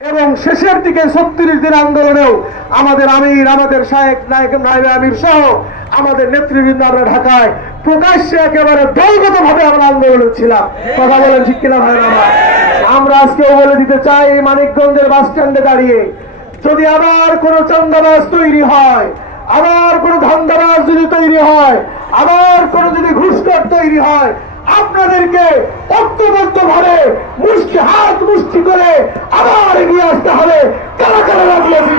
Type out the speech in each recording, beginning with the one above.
এবং শেষের দিকে ছত্রিশ দিন আন্দোলনেও আমাদের আমির, আমাদের শাহেক নায়ক নাইবে আমির সহ আমাদের নেতৃবৃন্দ আমরা ঢাকায় প্রকাশ্যে একেবারে দলগত ভাবে আমরা আন্দোলনে ছিলাম। কথা বলেন ঠিক কিনা ভাই আমার আমরা আজকেও বলে দিতে চাই, মানিকগঞ্জের বাস স্ট্যান্ডে দাঁড়িয়ে যদি আবার কোন চান্দাবাজ তৈরি হয়, আবার কোন ধান্দাবাজ যদি তৈরি হয়, আবার কোন যদি ঘুষখোর তৈরি হয়, আপনাদেরকে ঐক্যবদ্ধ ভাবে মুষ্টি, হাত মুষ্টি করে আবার এগিয়ে আসতে হবে। কারা কারা রাজি আছে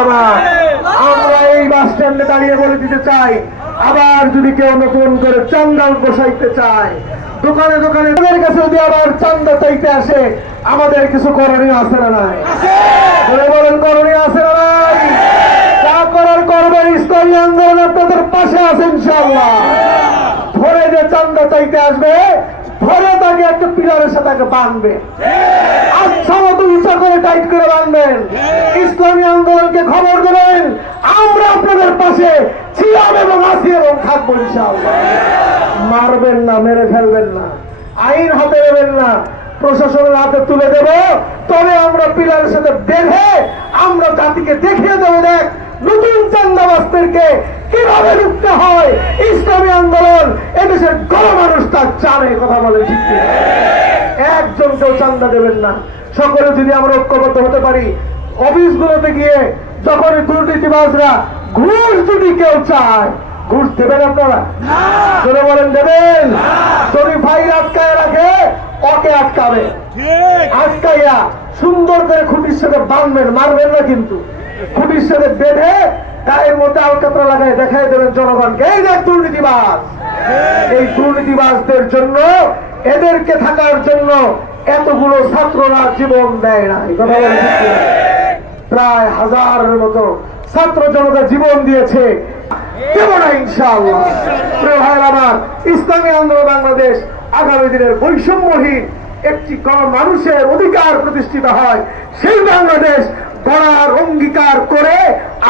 আমার, এই বাস স্ট্যান্ডে দাঁড়িয়ে বলে দিতে চাই। আবার যদি কেউ নতুন করে চান্দাল বসাইতে চায় দোকানে দোকানে তাদের কাছে যদি আবার চান্দা চাইতে আসে আমাদের কিছু করণীয় আছে না নাই? বলে বলেন করণীয় আছে না নাই? যা করার করবেন ইসলামী আন্দোলন আপনাদের পাশে আছে ইনশাআল্লাহ। ধরে যে চান্দা চাইতে আসবে ধরে তাকে একটা পিলারের সাথে তাকে বাঁধবে। আচ্ছা মতো উঁচা করে টাইট করে বাঁধবেন। ইসলামী আন্দোলনকে খবর দেবেন। আমরা আপনাদের পাশে ছিলাম এবং আছি এবং থাকব ইনশাআল্লাহ। মারবেন না, মেরে ফেলবেন না। আইন হাতে নেবেন না। প্রশাসনের হাতে তুলে দেব। তবে আমরা পিলারের সাথে বেঁধে আমরা জাতিকে দেখিয়ে দেবো দেখ। নতুন চান্দাবাসদেরকে কীভাবে রুখতে হয়? ইসলামী আন্দোলন এদেশের গণমানুষ তার জানে কথা বলে ঠিক একজন কেউ চান্দা দেবেন না। সকলে যদি আমরা ঐক্যবদ্ধ হতে পারি অফিসগুলোতে গিয়ে যখন দুর্নীতিবাজরা ঘুষ যদি কেউ চায় ঘুষ দেবেন আপনারা? ধরে বলেন দেবেন? যদি ভাই আটকায় রাখে ওকে আটকাবে। আটকাইয়া সুন্দর করে খুঁটির সাথে বাঁধবেন মারবেন না কিন্তু। সাথে বেঁধে গায়ের মধ্যে আলকাতরা লাগায় দেখাই দেবেন জনগণকে। এই দেখ দুর্নীতিবাজ, এই দুর্নীতিবাজদের জন্য, এদেরকে থাকার জন্য এতগুলো ছাত্ররা জীবন দেয় না? প্রায় হাজারের মতো ছাত্র জনতা জীবন দিয়েছে। দেব না আমার, ইসলামী আন্দোলন বাংলাদেশ আগামী দিনের বৈষম্যহীন একটি মানুষের অধিকার প্রতিষ্ঠিত হয়। সেই বাংলাদেশ গড়ার অঙ্গীকার করে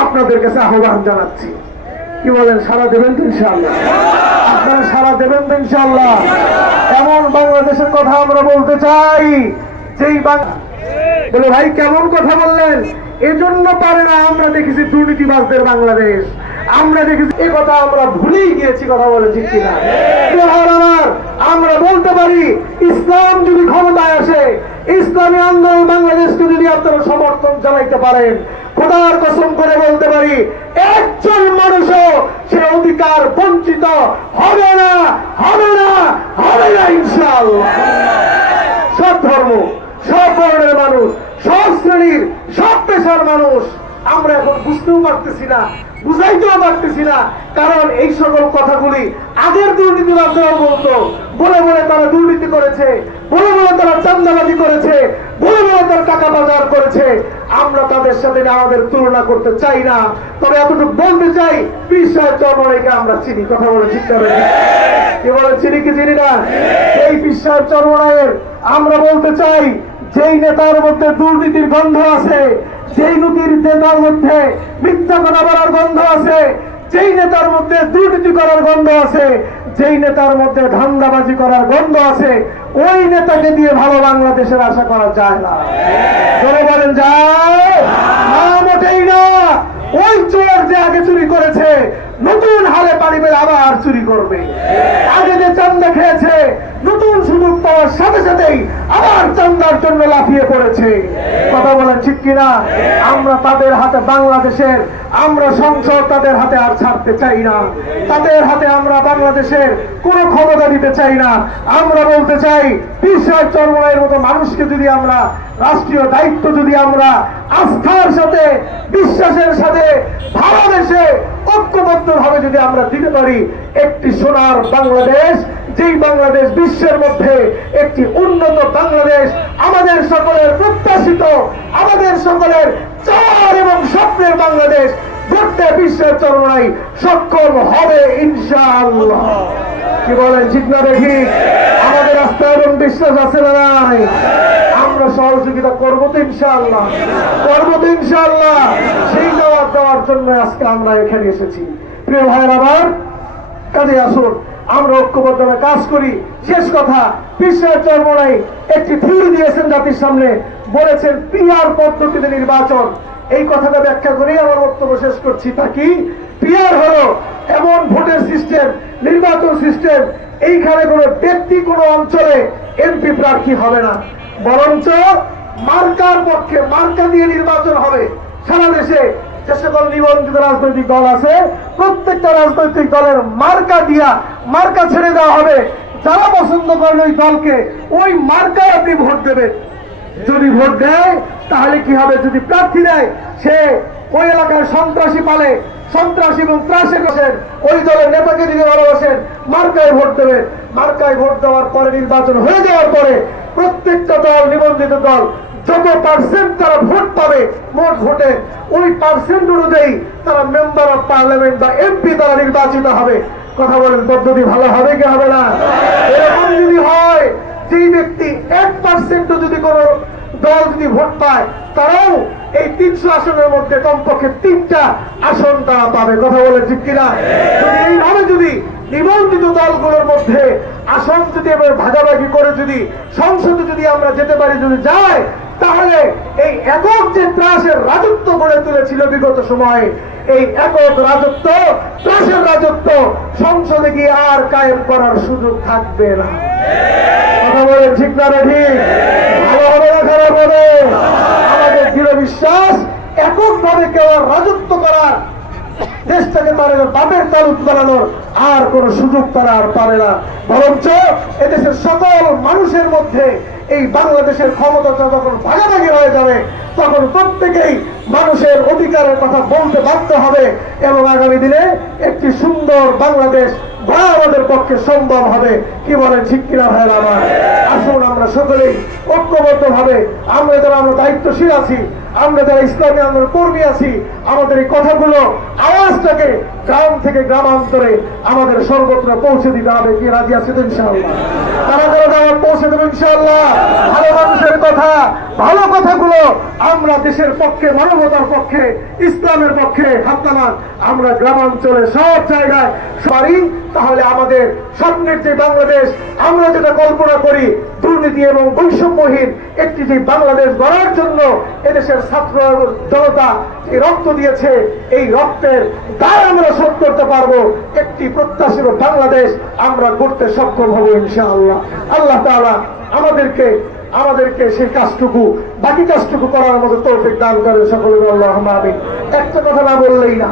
আপনাদের কাছে আহ্বান জানাচ্ছি। কি বলেন সারা দেবেন তো ইনশাআল্লাহ? আপনারা সারা দেবেন তো ইনশাআল্লাহ? এমন বাংলাদেশের কথা আমরা বলতে চাই যেই বাংলা ভাই কেমন কথা বললেন? এজন্য পারে না আমরা দেখেছি দুর্নীতিবাজদের বাংলাদেশ। আমরা দেখেছি এ কথা আমরা ভুলেই গিয়েছি কথা বলেছি কিনা? আমার, পারি ইসলাম যদি ক্ষমতায় আসে, ইসলামী আন্দোলন বাংলাদেশকে যদি আপনারা সমর্থন জানাইতে পারেন, খোদার কসম করে বলতে পারি, একজন মানুষও সে অধিকার বঞ্চিত হবে না হবে না হবে না ইনশাআল্লাহ। সব ধর্ম সব বর্ণের মানুষ সব শ্রেণির সব পেশার মানুষ। আমরা এখন বুঝতেও পারতেছি না, বুঝাইতেও পারতেছি না, কারণ এই সকল কথাগুলি আগের দুর্নীতিবাদরাও বলতো। বলে বলে তারা দুর্নীতি করেছে, বলে বলে তারা চান্দাবাজি করেছে, বলে বলে তারা টাকা বাজার করেছে। আমরা তাদের সাথে আমাদের তুলনা করতে চাই না, তবে এতটুকু বলতে চাই বিশ্বাস চর্মনাইকে আমরা চিনি, কথা বলে ঠিক করে কি বলে চিনি, কি চিনি না? এই বিশ্বাস চর্মনায়ের, আমরা বলতে চাই, যেই নেতার মধ্যে দুর্নীতির গন্ধ আছে যেই নীতির নেতার মধ্যে মিথ্যা কথা বলার গন্ধ আছে, যেই নেতার মধ্যে দুর্নীতি করার গন্ধ আছে, যেই নেতার মধ্যে ধান্দাবাজি করার গন্ধ আছে, ওই নেতাকে দিয়ে ভালো বাংলাদেশের আশা করা যায় না। জোরে বলেন, যায়? না ওই চোর যে আগে চুরি করেছে, নতুন হালে পেলে আবার চুরি করবে। আগে যে চান্দা খেয়েছে নতুন সুযোগ পাওয়ার সাথে সাথেই আবার চান্দার জন্য লাফিয়ে পড়েছে। কথা বলেন ঠিক কিনা? আমরা তাদের হাতে বাংলাদেশের, আমরা সংসদ তাদের হাতে আর ছাড়তে চাই না। তাদের হাতে আমরা বাংলাদেশের কোনো ক্ষমতা দিতে চাই না। আমরা বলতে চাই বিশ্বাস চর্মনের মতো মানুষকে যদি আমরা, রাষ্ট্রীয় দায়িত্ব যদি আমরা আস্থার সাথে, বিশ্বাসের সাথে, ভালোবেসে ঐক্যবদ্ধ ভাবে যদি আমরা দিতে পারি, একটি সোনার বাংলাদেশ যেই বাংলাদেশ বিশ্বের মধ্যে একটি উন্নত বাংলাদেশ আমাদের সকলের প্রত্যাশিত, আমাদের সকলের চার এবং স্বপ্নের বাংলাদেশ গড়তে বিশ্বের চরণাই সক্ষম হবে ইনশাআল্লাহ। কি বলেন, ঠিক না দেখি আমাদের আস্থা এবং বিশ্বাস আছে না নাই? আমরা সহযোগিতা করব তো ইনশাআল্লাহ। করব তো ইনশাআল্লাহ। সেই দাওয়াত দেওয়ার জন্য আজকে আমরা এখানে এসেছি। প্রিয় ভাইয়ের, আবার কাজে আসুন। আমরা ঐক্যবদ্ধভাবে কাজ করি। শেষ কথা, বিশ্বের চর্মনাই একটি থিওরি দিয়েছেন জাতির সামনে, বলেছেন পিআর পদ্ধতিতে নির্বাচন। এই কথাটা ব্যাখ্যা করেই আমার বক্তব্য শেষ করছি। তা কি? পিআর হলো এমন ভোটের সিস্টেম, নির্বাচন সিস্টেম, এইখানে কোনো ব্যক্তি, কোনো অঞ্চলে এমপি প্রার্থী হবে না। বরঞ্চ মার্কার পক্ষে মার্কা দিয়ে নির্বাচন হবে। সারা দেশে যে সকল নিবন্ধিত রাজনৈতিক দল আছে, প্রত্যেকটা রাজনৈতিক দলের মার্কা দিয়া মার্কা ছেড়ে দেওয়া হবে। যারা পছন্দ করেন ওই দলকে, ওই মার্কায় আপনি ভোট দেবেন। যদি ভোট দেয়, তাহলে কি হবে? যদি প্রার্থী দেয়, সে ওই এলাকায় সন্ত্রাসী পালে, সন্ত্রাসী এবং ত্রাসে বসেন, ওই দলের নেতাকে যদি ভালোবাসেন, মার্কায় ভোট দেবেন। মার্কায় ভোট দেওয়ার পরে নির্বাচন হয়ে যাওয়ার পরে প্রত্যেকটা দল, নিবন্ধিত দল যত পার্সেন্ট তারা ভোট পাবে, মোট ভোটে ওই পার্সেন্ট অনুযায়ী তারা মেম্বার অফ পার্লামেন্ট বা এমপি তারা নির্বাচিত হবে। কথা বলেন, পদ্ধতি ভালো হবে কি হবে না? এরকম যদি হয়, যেই ব্যক্তি এক পার্সেন্টও যদি কোনো দল যদি ভোট পায়, তারাও এই তিনশো আসনের মধ্যে কমপক্ষে তিনটা আসন তারা পাবে। কথা বলে ঠিক কিনা? এইভাবে যদি নিবন্ধিত দলগুলোর মধ্যে আসন যদি এবার ভাগাভাগি করে যদি সংসদে যদি আমরা যেতে পারি, যদি যাই তাহলে এই একক যে ত্রাসের রাজত্ব গড়ে তুলেছিল বিগত সময়ে, এই একক রাজত্ব, ত্রাসের রাজত্ব সংসদে গিয়ে আর কায়েম করার সুযোগ থাকবে না। কথা বলে ঠিক না ঠিক? ভালো হবে না খারাপ হবে? আমাদের দৃঢ় বিশ্বাস, এককভাবে কেউ রাজত্ব করার দেশটাকে তারা বাপের তালুক বানানোর আর কোন সুযোগ তারা আর পারে না। বরঞ্চ এদেশের সকল মানুষের মধ্যে এই বাংলাদেশের ক্ষমতাটা যখন ভাগাভাগি হয়ে যাবে, তখন প্রত্যেকেই মানুষের অধিকারের কথা বলতে বাধ্য হবে এবং আগামী দিনে একটি সুন্দর বাংলাদেশ গড়া আমাদের পক্ষে সম্ভব হবে। কি বলেন ঠিক কিনা ভাইয়ের আমার? আসুন আমরা সকলেই ঐক্যবদ্ধ ভাবে আমরা যারা আমরা দায়িত্বশীল আছি, আমরা যারা ইসলামী আন্দোলন কর্মী আছি, আমাদের এই কথাগুলো, আওয়াজটাকে গ্রাম থেকে গ্রামান্তরে আমাদের সর্বত্র পৌঁছে দিতে হবে। কি রাজি আছে তো ইনশাআল্লাহ? তারা যারা পৌঁছে দেবো ইনশাআল্লাহ। ভালো মানুষের কথা, ভালো কথাগুলো আমরা দেশের পক্ষে, মানবতার পক্ষে, ইসলামের পক্ষে আমরা গ্রামাঞ্চলে সব জায়গায় পারি তাহলে আমাদের স্বপ্নের যে বাংলাদেশ, আমরা যেটা কল্পনা করি, দুর্নীতি এবং বৈষম্যহীন একটি যে বাংলাদেশ গড়ার জন্য এদেশের ছাত্র জনতা রক্ত দিয়েছে, এই রক্তের দায় আমরা শোধ করতে পারব। একটি প্রত্যাশিত বাংলাদেশ আমরা করতে সক্ষম হব ইনশাআল্লাহ। আল্লাহ তালা আমাদেরকে আমাদেরকে সেই কাজটুকু, বাকি কাজটুকু করার মতো তৌফিক দান করে সকলের আল্লাহ একটা কথা না বললেই না।